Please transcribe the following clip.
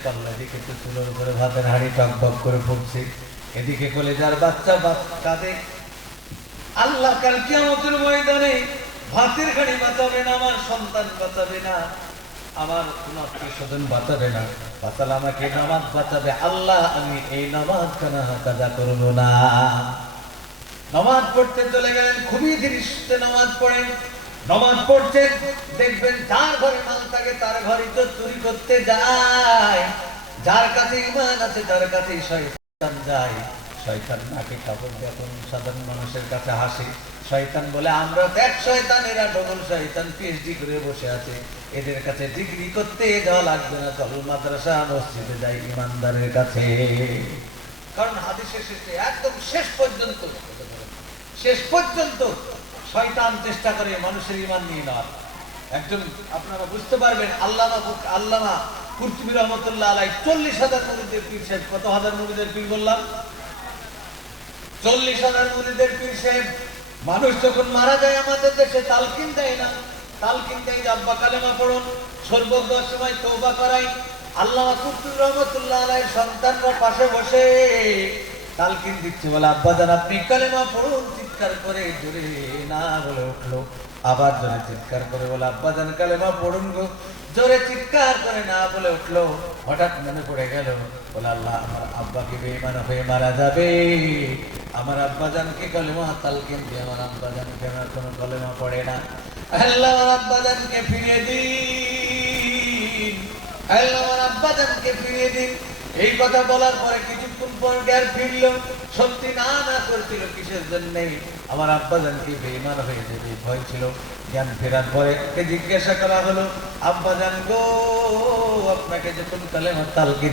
এদিকে তো চুলোর উপরে ভাতের হাঁড়ি টকবক করে ফুটছে, এদিকে কলেজার বাচ্চা কাঁদে। আল্লাহ কাল কিয়ামতের ময়দানে ভাতের হাঁড়ি বাঁচাবে না, আমার সন্তান বাঁচাবে না, আমার কোন আত্মীয় স্বজন বাঁচাবে না, বাঁচালে আমাকে নামাজ বাঁচাবে। আল্লাহ আমি এই নামাজ কানা কাজা করবো না। নামাজ পড়তে চলে গেলেন, খুবই দৃশ্যে নামাজ পড়েন। নামাজ পড়ছে, দেখবেন যার ঘরে মাল থাকে তার ঘরে তো চুরি করতে যায়, যার কাছে ঈমান আছে তার কাছে শয়তান যায়। শয়তান নাকে কাপড় দিয়ে এখন সাধারণ মানুষের কাছে হাসে। শয়তান বলে আমরা এক শয়তান, এরা ডবল শয়তান, পিএইচডি করে বসে আছে, এদের কাছে ডিগ্রি করতে যাওয়া লাগবে না, চল মাদ্রাসা মসজিদে যাই ইমানদারের কাছে। কারণ হাদিসের শেষে একদম শেষ পর্যন্ত শয়তান চেষ্টা করে মানুষের ঈমান নিয়ে নেওয়ার। একজন আপনারা বুঝতে পারবেন, আল্লামা কুরতুবী রহমাতুল্লাহ আলাইহি 40,000 মুরিদের পীর সাহেব। কত হাজার মুরিদের পীর বললাম? 40,000 মুরিদের পীর সাহেব। মানুষ যখন মারা যায় আমাদের দেশে তালকিন দেয় না, তালকিন দেয় আব্বা কালেমা পড়ুন, সর্বজ্ঞ সময় তওবা করাই। আল্লামা কুরতুবী রহমাতুল্লাহ আলাইহির সন্তানরা পাশে বসে তালকিন দিচ্ছে, বলে আব্বা জান আপনি কালেমা পড়ুন। চিৎকার করে জোরে না বলে উঠলো, আবার জোরে চিৎকার করে বলে আব্বা জান কালেমা পড়ুন গো। জোরে চিৎকার করে না বলে উঠলো। হঠাৎ মনে পড়ে গেল, বলে আল্লাহ আমার আব্বাকে বেঈমান হয়ে মারা যাবে, আমার আব্বা জানকে কালেমা তালকিন দিয়ে আমার আব্বা জানকে আমার কোনো কালেমা পড়ে না, আল্লাহ আমার আব্বা জানকে ফিরিয়ে দিন, আল্লাহ আমার আব্বা জানকে ফিরিয়ে দিন। এই কথা বলার পরে কিছুক্ষণ পর জ্ঞান ফিরল। সত্যি না করছিল কিসের জন্য? আমার আব্বা জানকে বেঈমান হয়ে যাবে ভয় ছিল। জ্ঞান ফেরার পরে জিজ্ঞাসা করা হলো, আব্বা জান গো আপনাকে যখন কালেমা তালকিন